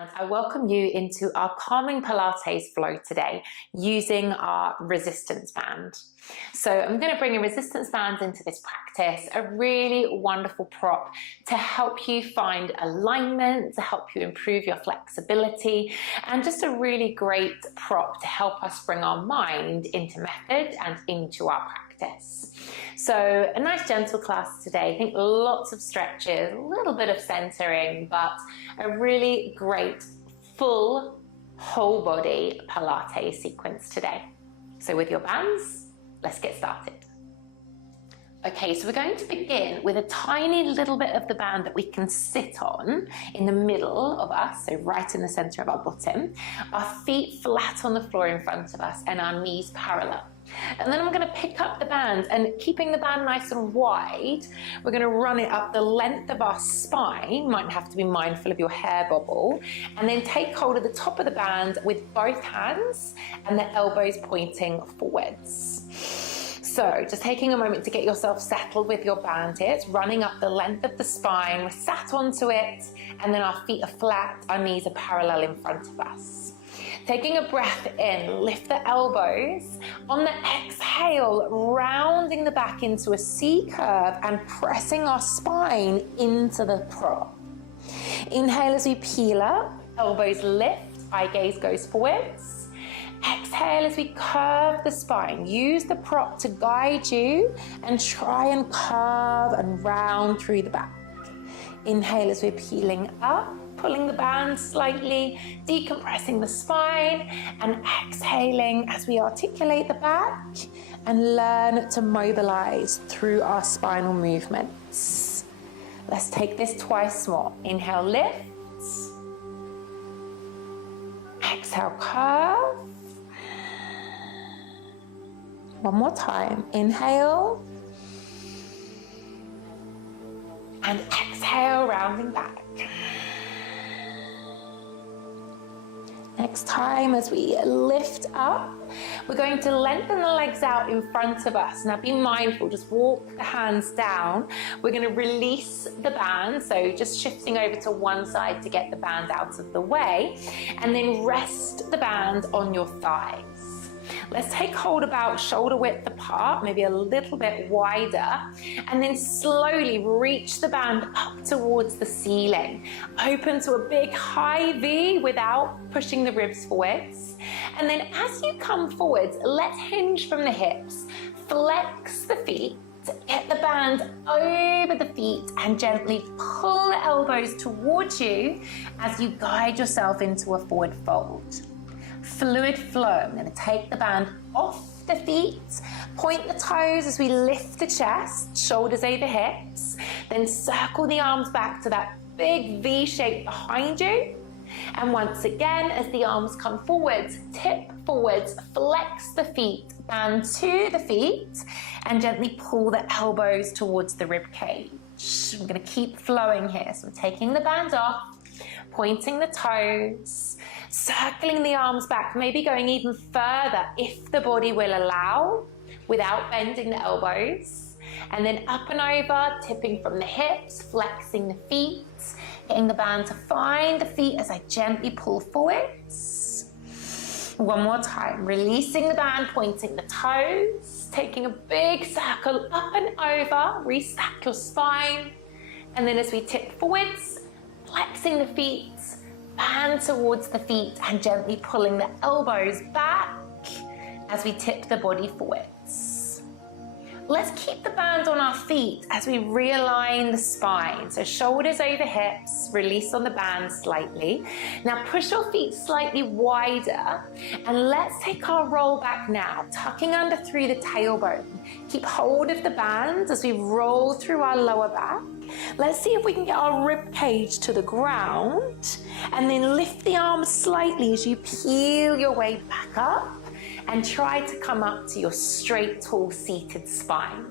And I welcome you into our calming Pilates flow today using our resistance band. So I'm going to bring a resistance band into this practice, a really wonderful prop to help you find alignment, to help you improve your flexibility, and just a really great prop to help us bring our mind into method and into our practice. So a nice gentle class today. I think lots of stretches, a little bit of centering, but a really great full whole body Pilates sequence today. So with your bands, let's get started. Okay, so we're going to begin with a tiny little bit of the band that we can sit on in the middle of us, so right in the center of our bottom, our feet flat on the floor in front of us and our knees parallel. And then I'm going to pick up the band, and keeping the band nice and wide, we're going to run it up the length of our spine. Might have to be mindful of your hair bobble, and then take hold of the top of the band with both hands and the elbows pointing forwards. So just taking a moment to get yourself settled with your band here. It's running up the length of the spine. We're sat onto it, and then our feet are flat, our knees are parallel in front of us. Taking a breath in, lift the elbows. On the exhale, rounding the back into a C curve and pressing our spine into the prop. Inhale as we peel up, elbows lift, eye gaze goes forwards. Exhale as we curve the spine. Use the prop to guide you and try and curve and round through the back. Inhale as we're peeling up, pulling the band slightly, decompressing the spine, and exhaling as we articulate the back and learn to mobilize through our spinal movements. Let's take this twice more. Inhale, lift. Exhale, curve. One more time. Inhale. And exhale, rounding back. Next time, as we lift up, we're going to lengthen the legs out in front of us. Now be mindful, just walk the hands down. We're going to release the band, so just shifting over to one side to get the band out of the way, and then rest the band on your thighs. Let's take hold about shoulder width apart, maybe a little bit wider, and then slowly reach the band up towards the ceiling. Open to a big high V without pushing the ribs forwards. And then as you come forwards, let's hinge from the hips. Flex the feet, get the band over the feet, and gently pull the elbows towards you as you guide yourself into a forward fold. Fluid flow. I'm going to take the band off the feet, point the toes as we lift the chest, shoulders over hips, then circle the arms back to that big V shape behind you. And once again, as the arms come forwards, tip forwards, flex the feet, band to the feet, and gently pull the elbows towards the rib cage. I'm going to keep flowing here. So I'm taking the band off, pointing the toes, circling the arms back, maybe going even further if the body will allow, without bending the elbows. And then up and over, tipping from the hips, flexing the feet, getting the band to find the feet as I gently pull forwards. One more time, releasing the band, pointing the toes, taking a big circle up and over, restack your spine. And then as we tip forwards, flexing the feet, band towards the feet, and gently pulling the elbows back as we tip the body forwards. Let's keep the band on our feet as we realign the spine. So shoulders over hips, release on the band slightly. Now push your feet slightly wider, and let's take our roll back now, tucking under through the tailbone. Keep hold of the band as we roll through our lower back. Let's see if we can get our rib cage to the ground, and then lift the arms slightly as you peel your way back up and try to come up to your straight, tall, seated spine.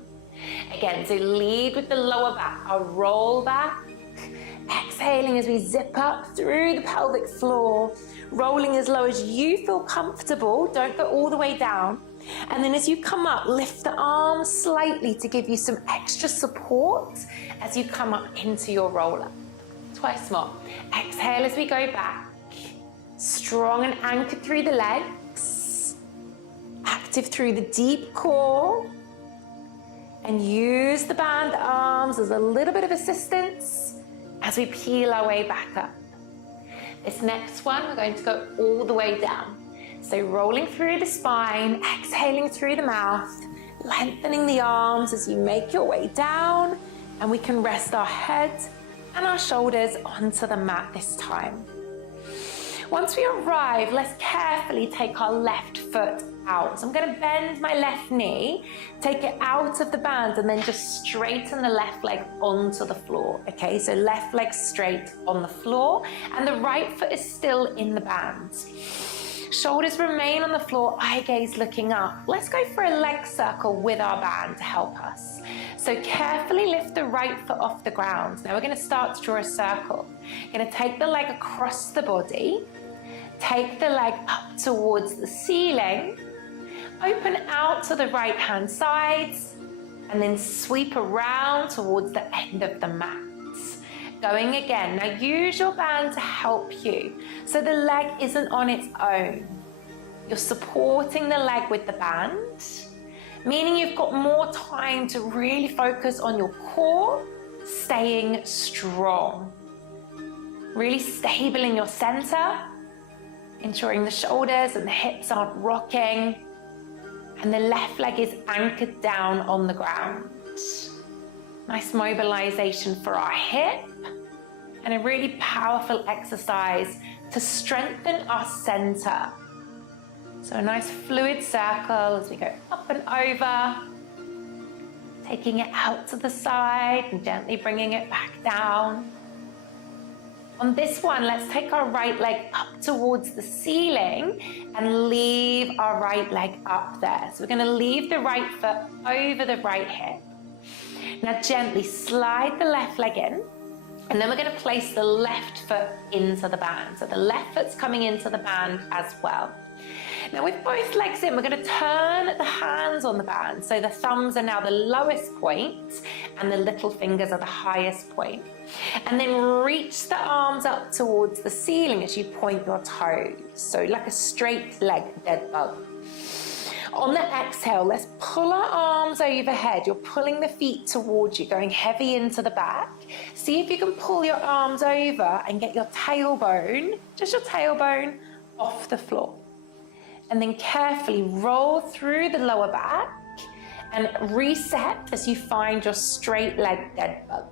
Again, so lead with the lower back, our roll back, exhaling as we zip up through the pelvic floor, rolling as low as you feel comfortable, don't go all the way down. And then as you come up, lift the arms slightly to give you some extra support as you come up into your roll-up. Twice more. Exhale as we go back. Strong and anchored through the legs, active through the deep core, and use the band arms as a little bit of assistance as we peel our way back up. This next one, we're going to go all the way down. So rolling through the spine, exhaling through the mouth, lengthening the arms as you make your way down, and we can rest our head and our shoulders onto the mat this time. Once we arrive, let's carefully take our left foot out. So I'm going to bend my left knee, take it out of the band, and then just straighten the left leg onto the floor. Okay, so left leg straight on the floor, and the right foot is still in the band. Shoulders remain on the floor, eye gaze looking up. Let's go for a leg circle with our band to help us. So carefully lift the right foot off the ground. Now we're going to start to draw a circle. You're going to take the leg across the body, take the leg up towards the ceiling, open out to the right hand side, and then sweep around towards the end of the mat. Going again. Now use your band to help you. So the leg isn't on its own. You're supporting the leg with the band, meaning you've got more time to really focus on your core, staying strong. Really stable in your center, ensuring the shoulders and the hips aren't rocking, and the left leg is anchored down on the ground. Nice mobilization for our hip, and a really powerful exercise to strengthen our center. So a nice fluid circle as we go up and over, taking it out to the side and gently bringing it back down. On this one, let's take our right leg up towards the ceiling and leave our right leg up there. So we're going to leave the right foot over the right hip. Now gently slide the left leg in, and then we're going to place the left foot into the band. So the left foot's coming into the band as well. Now with both legs in, we're going to turn the hands on the band. So the thumbs are now the lowest point and the little fingers are the highest point. And then reach the arms up towards the ceiling as you point your toes. So like a straight leg dead bug. On the exhale, let's pull our arms overhead. You're pulling the feet towards you, going heavy into the back. See if you can pull your arms over and get your tailbone, just your tailbone, off the floor. And then carefully roll through the lower back and reset as you find your straight leg dead bug.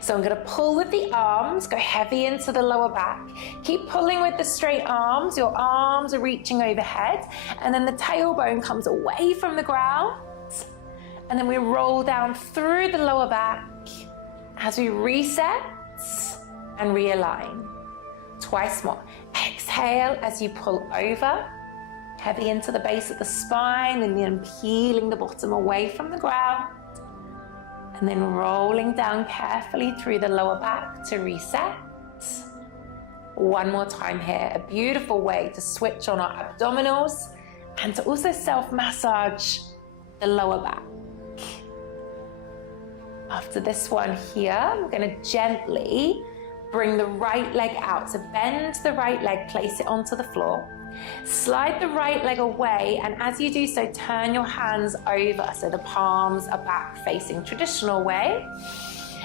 So I'm going to pull with the arms, go heavy into the lower back. Keep pulling with the straight arms. Your arms are reaching overhead, and then the tailbone comes away from the ground. And then we roll down through the lower back as we reset and realign. Twice more. Exhale as you pull over, heavy into the base of the spine, and then peeling the bottom away from the ground. And then rolling down carefully through the lower back to reset. One more time here. A beautiful way to switch on our abdominals and to also self-massage the lower back. After this one here, we're going to gently bring the right leg out. So bend the right leg, place it onto the floor. Slide the right leg away, and as you do so, turn your hands over so the palms are back facing traditional way,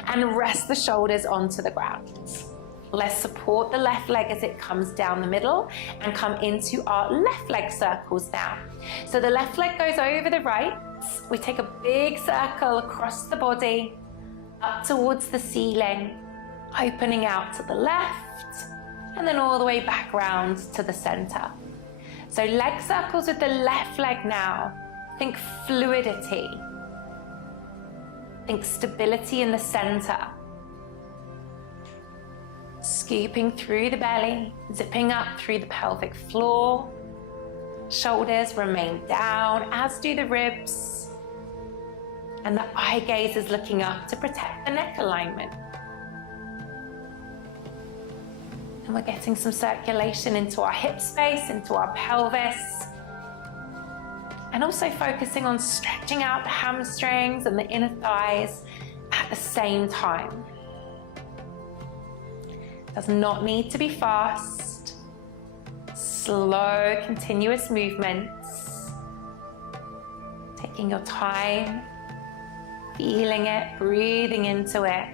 and rest the shoulders onto the ground. Let's support the left leg as it comes down the middle and come into our left leg circles now. So the left leg goes over the right. We take a big circle across the body, up towards the ceiling, opening out to the left, and then all the way back round to the center. So leg circles with the left leg now. Think fluidity. Think stability in the center. Scooping through the belly, zipping up through the pelvic floor. Shoulders remain down, as do the ribs. And the eye gaze is looking up to protect the neck alignment. And we're getting some circulation into our hip space, into our pelvis. And also focusing on stretching out the hamstrings and the inner thighs at the same time. Does not need to be fast. Slow, continuous movements. Taking your time, feeling it, breathing into it.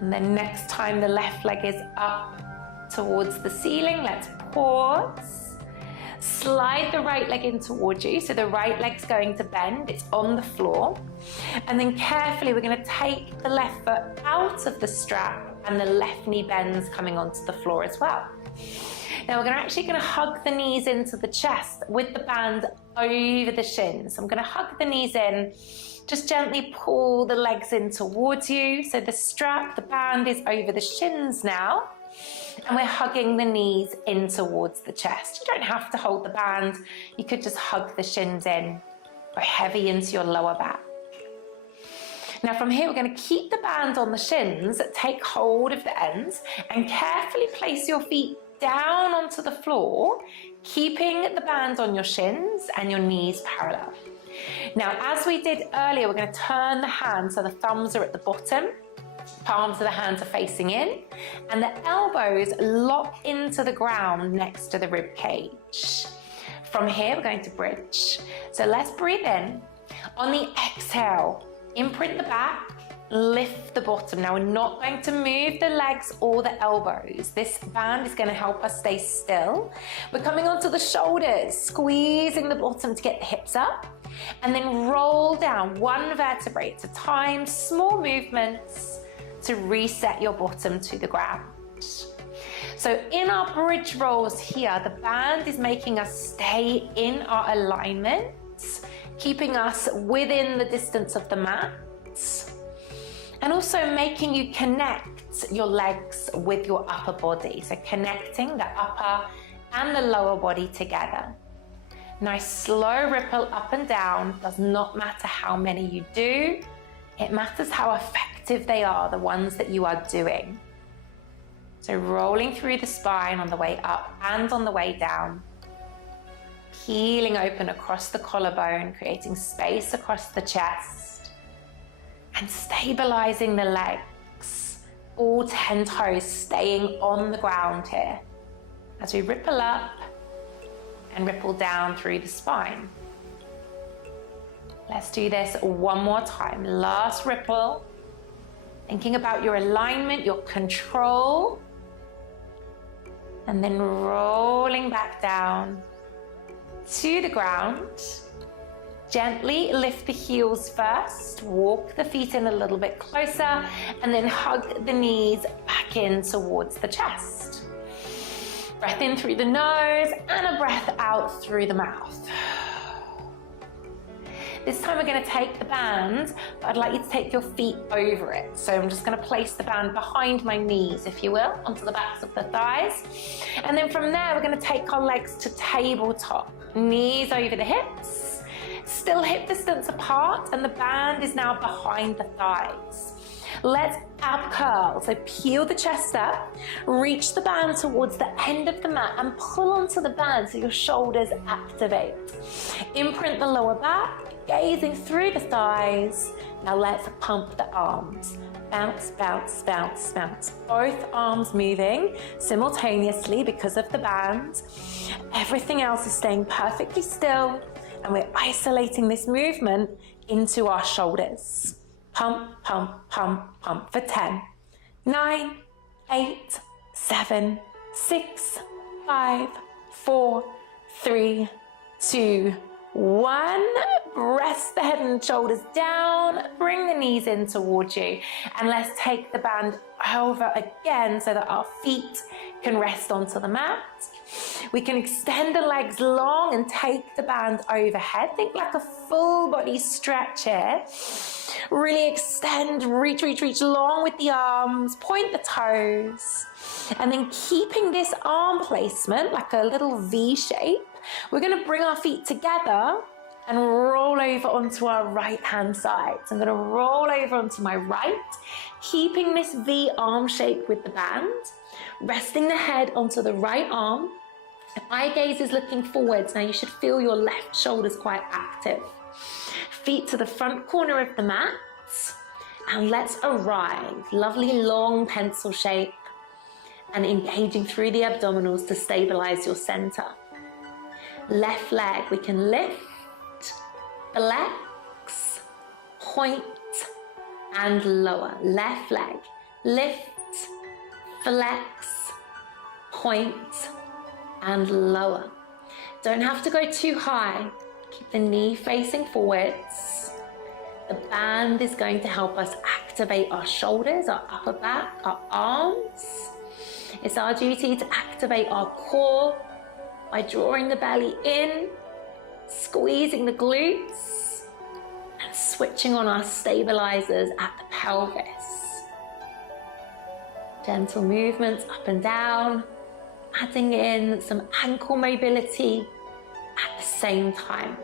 And then next time the left leg is up towards the ceiling, let's pause. Slide the right leg in towards you, so the right leg's going to bend, it's on the floor. And then carefully we're going to take the left foot out of the strap and the left knee bends coming onto the floor as well. Now we're actually going to hug the knees into the chest with the band over the shins. I'm going to hug the knees in, just gently pull the legs in towards you. So the strap, the band is over the shins now. And we're hugging the knees in towards the chest. You don't have to hold the band. You could just hug the shins in, go heavy into your lower back. Now from here, we're going to keep the band on the shins, take hold of the ends, and carefully place your feet down onto the floor, keeping the band on your shins and your knees parallel. Now, as we did earlier, we're going to turn the hands so the thumbs are at the bottom, palms of the hands are facing in, and the elbows lock into the ground next to the rib cage. From here, we're going to bridge. So let's breathe in. On the exhale, imprint the back, lift the bottom. Now we're not going to move the legs or the elbows. This band is going to help us stay still. We're coming onto the shoulders, squeezing the bottom to get the hips up, and then roll down one vertebrae at a time, small movements to reset your bottom to the ground. So in our bridge rolls here, the band is making us stay in our alignment, keeping us within the distance of the mat, and also making you connect your legs with your upper body. So connecting the upper and the lower body together. Nice slow ripple up and down. Does not matter how many you do. It matters how effective they are, the ones that you are doing. So rolling through the spine on the way up and on the way down. Peeling open across the collarbone, creating space across the chest. And stabilizing the legs. All 10 toes staying on the ground here. As we ripple up and ripple down through the spine. Let's do this one more time. Last ripple. Thinking about your alignment, your control. And then rolling back down to the ground. Gently lift the heels first, walk the feet in a little bit closer, and then hug the knees back in towards the chest. Breath in through the nose and a breath out through the mouth. This time we're going to take the band, but I'd like you to take your feet over it. So I'm just going to place the band behind my knees, if you will, onto the backs of the thighs. And then from there, we're going to take our legs to tabletop. Knees over the hips, still hip distance apart, and the band is now behind the thighs. Let's ab curl. So peel the chest up, reach the band towards the end of the mat and pull onto the band so your shoulders activate. Imprint the lower back, gazing through the thighs. Now let's pump the arms. Bounce, bounce, bounce, bounce. Both arms moving simultaneously because of the band. Everything else is staying perfectly still, and we're isolating this movement into our shoulders. Pump, pump, pump, pump for 10, 9, 8, 7, 6, 5, 4, 3, 2, 1. Press the head and shoulders down, bring the knees in towards you, and let's take the band over again so that our feet can rest onto the mat. We can extend the legs long and take the band overhead. Think like a full body stretch here. Really extend, reach, reach, reach long with the arms, point the toes. And then keeping this arm placement like a little V shape, we're going to bring our feet together and roll over onto our right hand side. So I'm going to roll over onto my right, keeping this V arm shape with the band, resting the head onto the right arm. Eye gaze is looking forwards. Now you should feel your left shoulders quite active. Feet to the front corner of the mat, and let's arrive. Lovely long pencil shape. and engaging through the abdominals to stabilize your center. Left leg, we can lift, flex, point, and lower. Left leg, lift, flex, point, and lower. Don't have to go too high. Keep the knee facing forwards. The band is going to help us activate our shoulders, our upper back, our arms. It's our duty to activate our core by drawing the belly in, squeezing the glutes, and switching on our stabilizers at the pelvis. Gentle movements up and down, adding in some ankle mobility at the same time.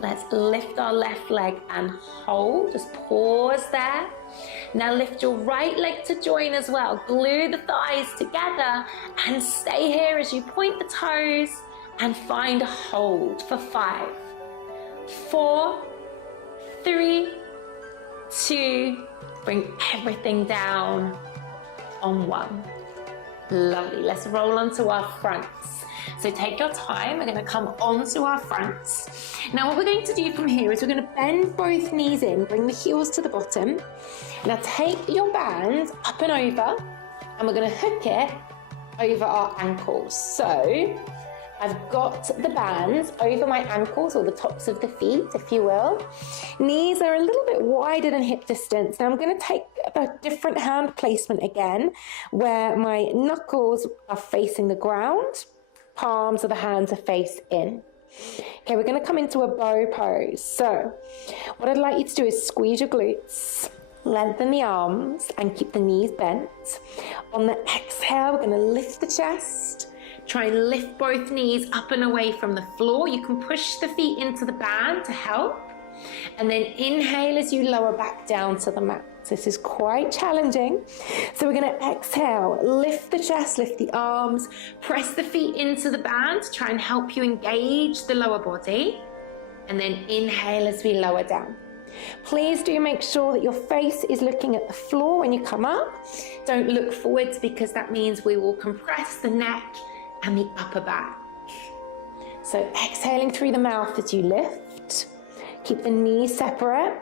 Let's lift our left leg and hold, just pause there. Now lift your right leg to join as well. Glue the thighs together and stay here as you point the toes and find a hold for 5, 4, 3, 2, bring everything down on 1. Lovely, let's roll onto our fronts. So take your time, we're gonna come onto our fronts. Now what we're going to do from here is we're gonna bend both knees in, bring the heels to the bottom. Now take your band up and over, and we're gonna hook it over our ankles. So I've got the band over my ankles, or the tops of the feet, if you will. Knees are a little bit wider than hip distance. Now I'm going to take a different hand placement again, where my knuckles are facing the ground, palms of the hands are faced in. Okay, we're going to come into a bow pose. So what I'd like you to do is squeeze your glutes, lengthen the arms, and keep the knees bent. On the exhale, we're going to lift the chest. Try and lift both knees up and away from the floor. You can push the feet into the band to help. And then inhale as you lower back down to the mat. This is quite challenging. So we're going to exhale, lift the chest, lift the arms, press the feet into the band to try and help you engage the lower body. And then inhale as we lower down. Please do make sure that your face is looking at the floor when you come up. Don't look forwards, because that means we will compress the neck and the upper back. So exhaling through the mouth as you lift. Keep the knees separate.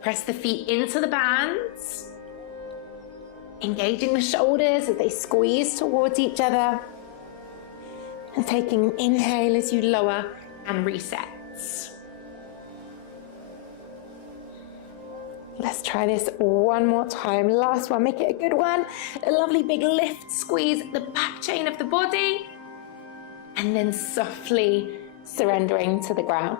Press the feet into the bands. Engaging the shoulders as they squeeze towards each other. And taking an inhale as you lower and reset. Let's try this one more time. Last one, make it a good one. A lovely big lift, squeeze the back chain of the body, and then softly surrendering to the ground.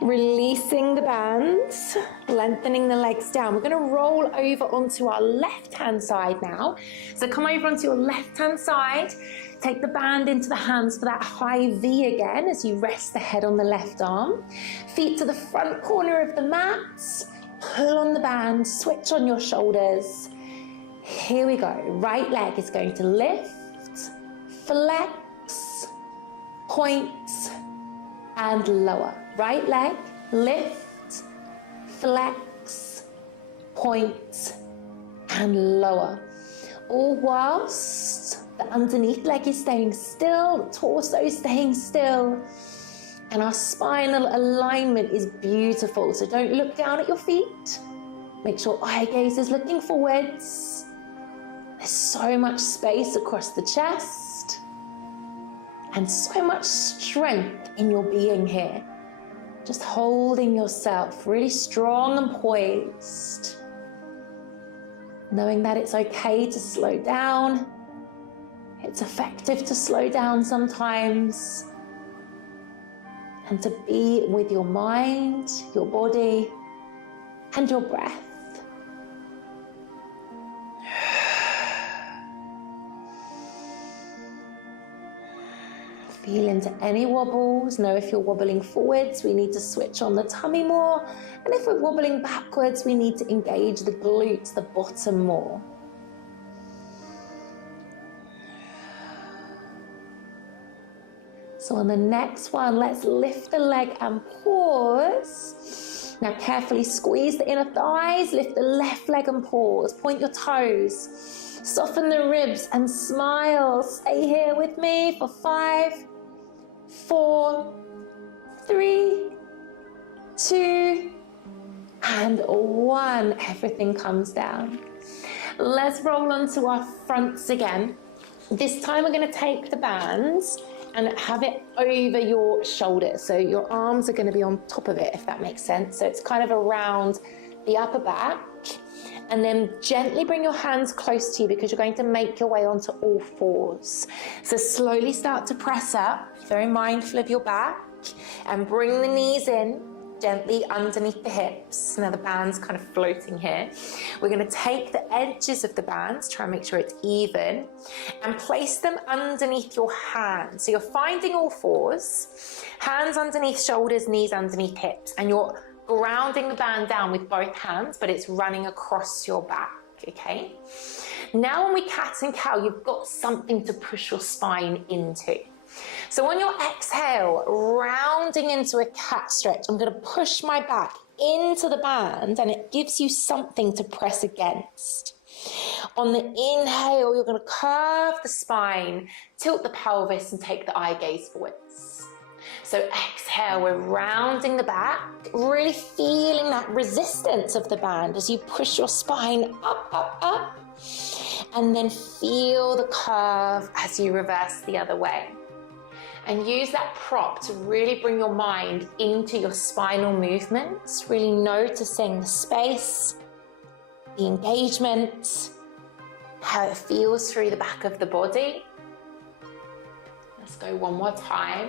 Releasing the bands, lengthening the legs down. We're gonna roll over onto our left-hand side now. So come over onto your left-hand side, take the band into the hands for that high V again as you rest the head on the left arm. Feet to the front corner of the mat. Pull on the band, switch on your shoulders. Here we go. Right leg is going to lift, flex, point, and lower. Right leg, lift, flex, point, and lower. All whilst the underneath leg is staying still, the torso is staying still. And our spinal alignment is beautiful. So don't look down at your feet. Make sure eye gaze is looking forwards. There's so much space across the chest. And so much strength in your being here. Just holding yourself really strong and poised. Knowing that it's okay to slow down. It's effective to slow down sometimes. And to be with your mind, your body, and your breath. Feel into any wobbles. Know if you're wobbling forwards, we need to switch on the tummy more. And if we're wobbling backwards, we need to engage the glutes, the bottom more. So on the next one, let's lift the leg and pause. Now carefully squeeze the inner thighs, lift the left leg and pause, point your toes, soften the ribs and smile. Stay here with me for 5, 4, 3, 2, and 1. Everything comes down. Let's roll onto our fronts again. This time we're going to take the bands and have it over your shoulders. So your arms are going to be on top of it, if that makes sense. So it's kind of around the upper back. And then gently bring your hands close to you because you're going to make your way onto all fours. So slowly start to press up, very mindful of your back, and bring the knees in, gently underneath the hips. Now the band's kind of floating here. We're going to take the edges of the bands, try and make sure it's even, and place them underneath your hands. So you're finding all fours, hands underneath shoulders, knees underneath hips, and you're grounding the band down with both hands, but it's running across your back, okay? Now when we cat and cow, you've got something to push your spine into. So on your exhale, rounding into a cat stretch, I'm going to push my back into the band and it gives you something to press against. On the inhale, you're going to curve the spine, tilt the pelvis and take the eye gaze forwards. So exhale, we're rounding the back, really feeling that resistance of the band as you push your spine up, up, up, and then feel the curve as you reverse the other way. And use that prop to really bring your mind into your spinal movements, really noticing the space, the engagement, how it feels through the back of the body. Let's go one more time.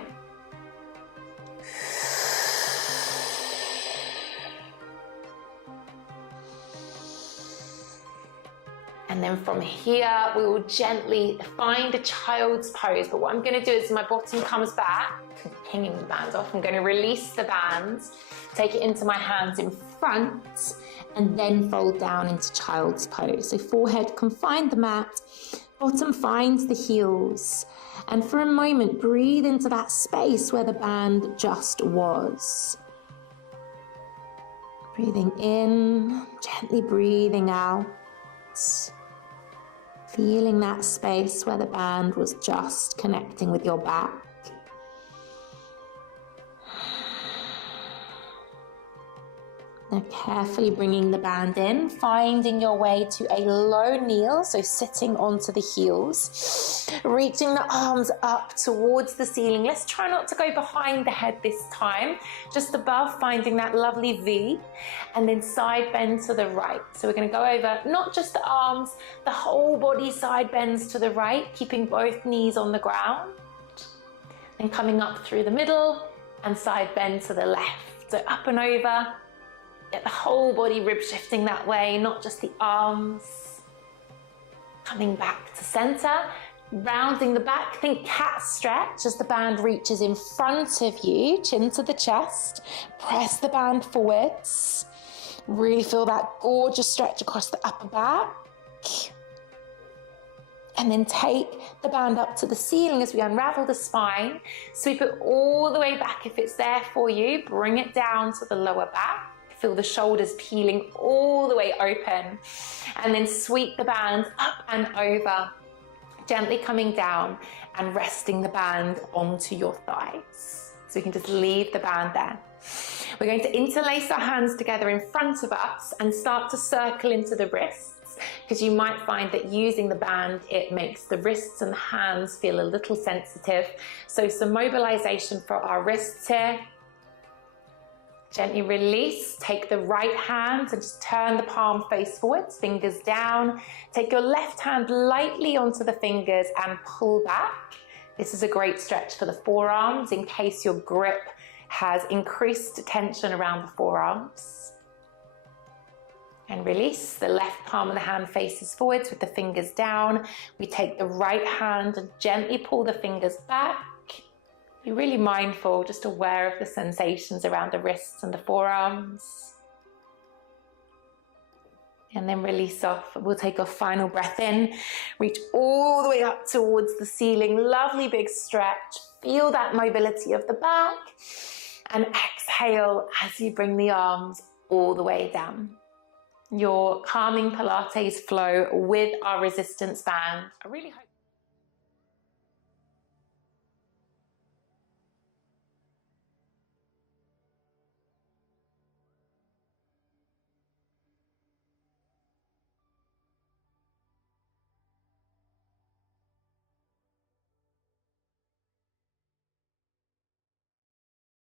And then from here, we will gently find a child's pose. But what I'm going to do is my bottom comes back, hanging the band off. I'm going to release the bands, take it into my hands in front, and then fold down into child's pose. So forehead can find the mat, bottom finds the heels. And for a moment, breathe into that space where the band just was. Breathing in, gently breathing out. Feeling that space where the band was just connecting with your back. Now carefully bringing the band in, finding your way to a low kneel, so sitting onto the heels, reaching the arms up towards the ceiling. Let's try not to go behind the head this time, just above, finding that lovely V, and then side bend to the right. So we're going to go over not just the arms, the whole body side bends to the right, keeping both knees on the ground, then coming up through the middle and side bend to the left. So up and over. Get the whole body rib shifting that way, not just the arms. Coming back to center, rounding the back, think cat stretch as the band reaches in front of you, chin to the chest. Press the band forwards. Really feel that gorgeous stretch across the upper back. And then take the band up to the ceiling as we unravel the spine. Sweep it all the way back if it's there for you. Bring it down to the lower back. Feel the shoulders peeling all the way open. And then sweep the band up and over, gently coming down and resting the band onto your thighs. So we can just leave the band there. We're going to interlace our hands together in front of us and start to circle into the wrists, because you might find that using the band, it makes the wrists and the hands feel a little sensitive. So some mobilization for our wrists here. Gently release, take the right hand and just turn the palm face forwards, fingers down. Take your left hand lightly onto the fingers and pull back. This is a great stretch for the forearms in case your grip has increased tension around the forearms. And release, the left palm of the hand faces forwards with the fingers down. We take the right hand and gently pull the fingers back. Be really mindful, just aware of the sensations around the wrists and the forearms. And then release off. We'll take a final breath in. Reach all the way up towards the ceiling. Lovely big stretch. Feel that mobility of the back. And exhale as you bring the arms all the way down. Your calming Pilates flow with our resistance band. I really hope